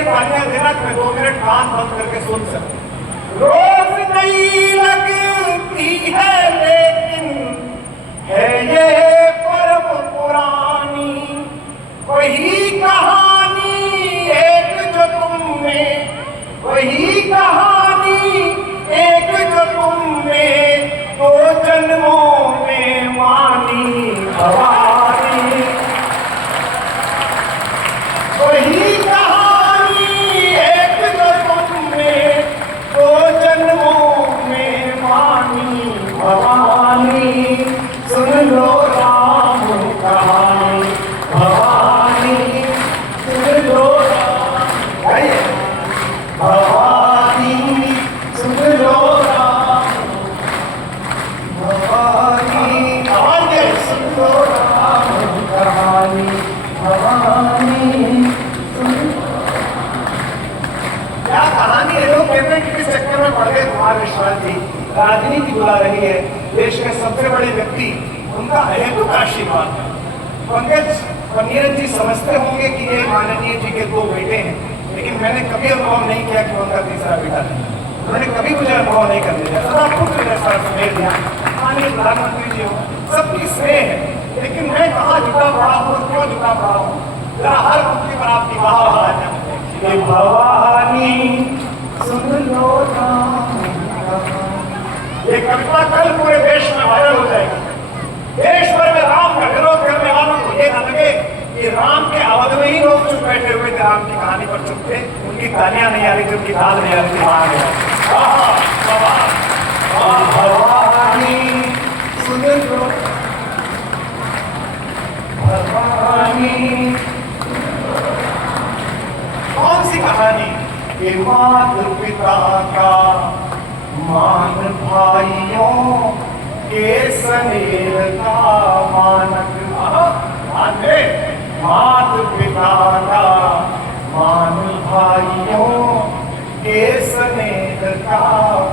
देर तालियां देना कि मैं 2 मिनट कान बंद करके सुन सकूं। रोज नई लगती है लेकिन है ये परम पुरानी, वही कहानी एक जो तुमने, वही कहानी एक जो तुमने 2 जन्मों में मानी भवानी, वही कहानी एक जो तुमने 2 जन्मों में मानी भवानी। सुन लो राम कहानी भवानी, सुन लो भवानी, सुन लो राम भवानी, आगे सुन लो राम कहानी भवानी। क्या कहानी है? लोग कहते हैं कि किस चक्कर में पड़ गए कुमार विश्वास जी, राजनीति बुला रही है, देश के सबसे बड़े व्यक्ति, उनका अहेतुक आशीर्वाद है। पंकज पन्नीरन जी समझते होंगे कि ये माननीय जी के 2 बेटे हैं, लेकिन मैंने कभी अनुभव नहीं किया कि उनका तीसरा बेटा नहीं। उन्होंने कभी मुझे अनुभव नहीं करने दिया, सदा पुत्र जैसा स्नेह दिया। माननीय प्रधानमंत्री जी हो, सबकी स्नेह है, लेकिन मैं कहाँ जुटा पड़ा हूँ, क्यों जुटा पड़ा हूँ? जरा हर मुक्ति पर आपकी वाह भवानी, सुन लो राम। ये कविता कल पूरे देश में वायरल हो जाएगी। देश भर में राम का विरोध करने वालों को ये न लगे कि राम के अवध में ही लोग चुप बैठे हुए थे, राम की कहानी पर चुप थे, उनकी तालियां नहीं आ रही थी, उनकी ताल नहीं आ रही थी। भवानी सुन लो भवानी। कौन सी कहानी? कि माता पिता का मान भाइयों के स्नेह का मानक। माता पिता का मान भाइयों के स्नेह का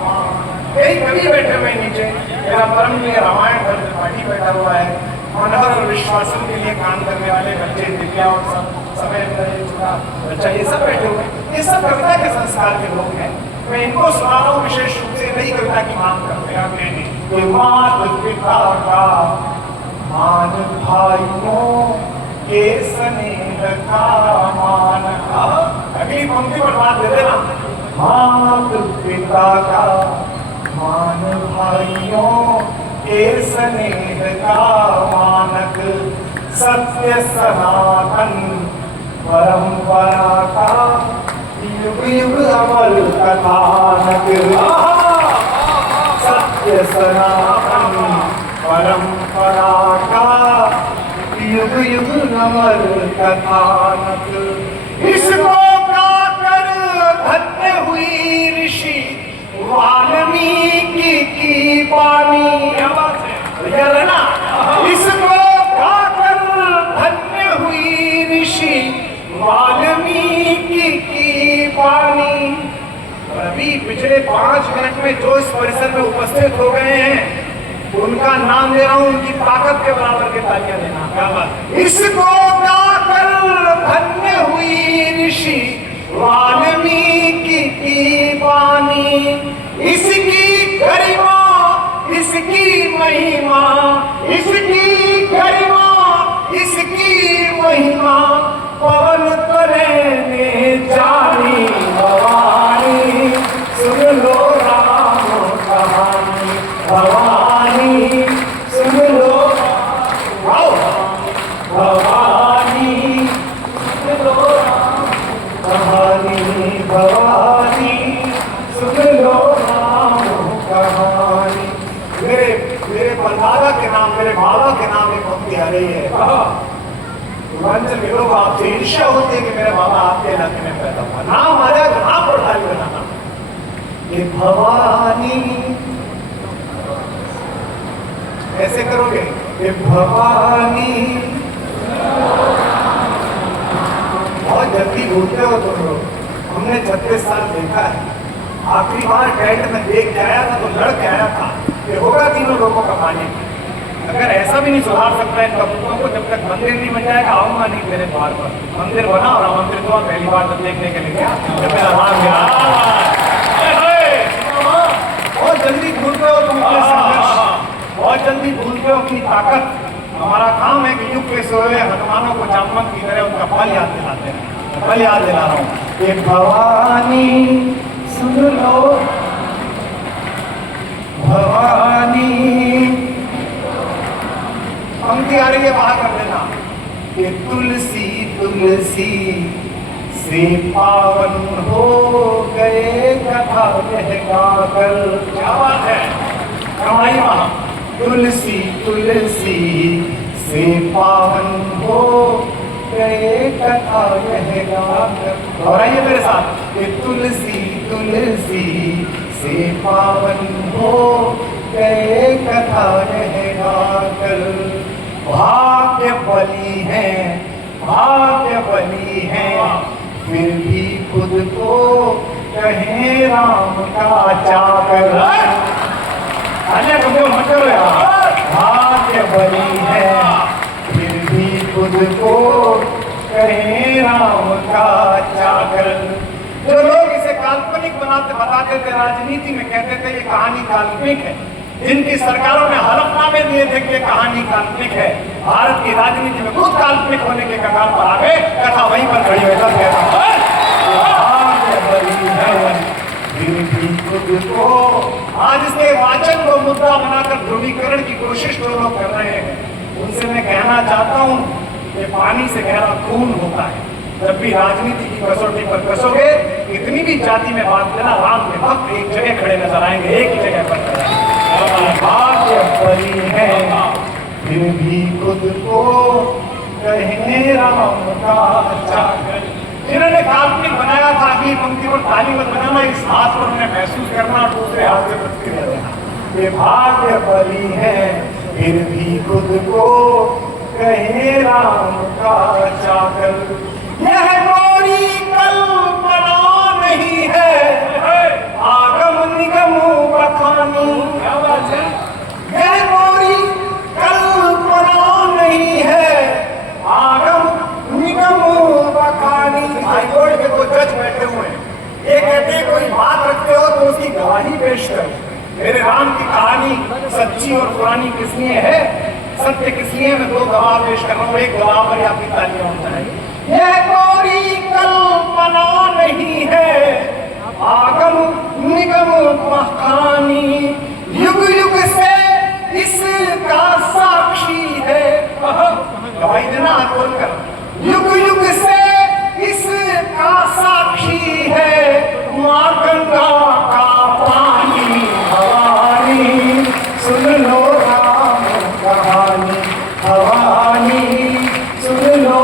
मानक। यही कवि बैठे हुए नीचे, मेरा परम प्रिय रामायण भक्त पाठी बैठा हुआ है, मनोहर और विश्वासन के लिए काम करने वाले बच्चे, दिव्या और सब समय बच्चा, ये सब बैठे हुए, ये सब कविता के संस्कार के लोग हैं। मैं इनको सुना रहा हूँ विशेष रूप से, नई कविता की मांग करते हैं। माता पिता का मान भाइयों के स्नेह का मानक। अगली पंक्ति पर बात दे देना। माता पिता का मान भाइयों के स्नेह का मानक, सत्य सनातन परंपरा का युग युग अमर कथानक। सत्य सनातन परंपरा का युग युग अमर कथानक। इसको गाकर धन्य हुई ऋषि वाल्मीकि की वाणी। इसको गाकर धन्य हुई ऋषि वाल्मीकि की वाणी। अभी पिछले 5 मिनट में जो इस परिसर में उपस्थित हो गए हैं, उनका नाम ले रहा हूं, उनकी ताकत के बराबर के तालियां देना। क्या बात? इसको गाकर धन्य हुई ऋषि वाल्मीकि की वाणी। इसकी गरिमा, इसकी महिमा, इसकी गरिमा, इसकी महिमा पवन तले ने जानी भवानी। सुन लो राम कहानी भवानी, सुन लो भवानी, सुन लो राम कहानी भवानी, सुन लो राम कहानी। मेरे परदादा के नाम, मेरे बाबा के नाम एक पंक्ति आ रही है। पूर्वांचल के लोग आपसे ईर्ष्या होती है कि मेरा बाबा आपके इलाके में पैदा हुआ। नाम आ जाए कहां पर ताली बनाना। ये भवानी ऐसे करोगे, ये भवानी। बहुत जल्दी भूलते हो तुम लोग। हमने 36 साल देखा है। आखिरी बार टेंट में देख के आया था तो लड़ के आया था कि होगा 3 लोगों का पानी। अगर ऐसा भी नहीं सुधार सकता है कपूरों को, जब तक मंदिर नहीं बन जाएगा आऊंगा नहीं तेरे द्वार पर। मंदिर बना और मंदिर तो पहली बार जब देखने के लिए गया जब मेरा राम गया। बहुत जल्दी भूल गए हो तुम अपने संघर्ष, बहुत जल्दी भूल गए हो अपनी ताकत। हमारा काम है कि युग के सोए हनुमानों को जामवंत की तरह उनका फल याद दिलाते हैं। फल याद दिला रहा हूँ कि भवानी सुन लो, भवानी पंक्ति आ रही है बाहर कर देना कि तुलसी तुलसी से पावन हो गए कथा कह गाकर। क्या बात है, कमाई वहां तुलसी तुलसी से पावन हो गए कथा कह गाकर। और आइए मेरे साथ कि तुलसी तुलसी से पावन हो गए कथा कह गाकर। भाग्य बली है, भाग्य बली है, फिर भी खुद को कहे राम का चाकर। मत करो यार, भाग्य बली है फिर भी खुद को कहे राम का चाकर। जो लोग इसे काल्पनिक बताते थे, राजनीति में कहते थे ये कहानी काल्पनिक है, जिनकी सरकारों ने हलफनामे दिए थे कि ये कहानी काल्पनिक है, भारत की राजनीति में खुद काल्पनिक होने के कगार पर आ गए। कथा वहीं पर खड़ी हुई फिर भी खुद को। आज इसके वाचन को मुद्दा बनाकर ध्रुवीकरण की कोशिश जो लोग कर रहे हैं, उनसे मैं कहना चाहता हूँ कि पानी से गहरा खून होता है। जब भी राजनीति की कसौटी पर कसोगे, इतनी भी जाति में बात करना, राम के भक्त एक जगह खड़े नजर आएंगे, एक ही जगह पर। भाग्य बली है फिर भी खुद को कहने राम का चाकर। जिन्होंने काल्पनिक बनाया था अगली पंक्ति पर ताली मत बनाना, इस हाथ पर उन्हें महसूस करना और दूसरे हाथ से प्रतिक्रिया देना। ये भाग्य बली है फिर भी खुद को कहे राम का चाकर। यह गोरी कल्पना नहीं है, आगम निगम बखानी। यह गोरी कल्पना नहीं है, आगम निगम बखानी। हाईकोर्ट के दो जज बैठे हुए हैं, ये कहते हैं कोई बात रखते हो तो उसकी गवाही पेश करो। मेरे राम की कहानी सच्ची और पुरानी किस लिए है, सत्य किस लिए, मैं दो गवाह पेश कर रहा हूँ, एक गवाह पर आपकी तालियां होना चाहिए। यह कोई कल्पना नहीं है, आगम निगम बखानी, युग युग से इसका साक्षी है। गवाही देना हाथ बोलकर, युग युग से इसका साक्षी है, मां गंगा का पानी। भवानी सुन लो राम कहानी, भवानी सुन लो,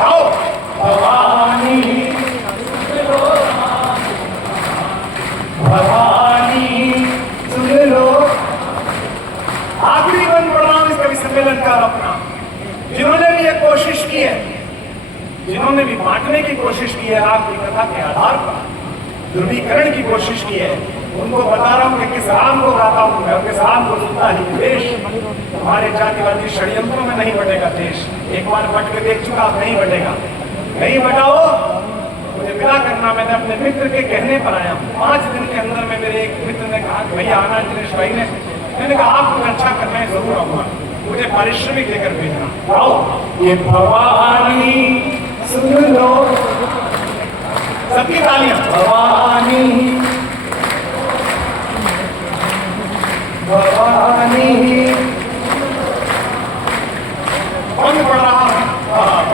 आओ भवानी सुन लो, भवानी सुन लो। आखिरी बंद प्रणाम इस कवि सम्मेलन का अपना, जिन्होंने भी ये कोशिश की है, जिन्होंने भी बांटने की कोशिश की है राम की कथा के आधार पर, ध्रुवीकरण की कोशिश की है, उनको बता रहा हूं कि किस राम को गाता हूं मैं, किस राम को सुनता ही देश। हमारे जातिवादी षड्यंत्रों में नहीं बटेगा देश, एक बार बट के देख चुका, नहीं बटेगा, नहीं बटाओ। मुझे मिला करना, मैंने अपने मित्र के कहने पर आया हूँ। 5 दिन के अंदर में मेरे एक मित्र ने कहा कि भैया आना दिनेश भाई ने, मैंने कहा आप कुछ अच्छा करना है, जरूर आऊंगा, मुझे पारिश्रमिक लेकर भेजना। आओ ये भवानी सुन लो, सबकी तालियां। भवानी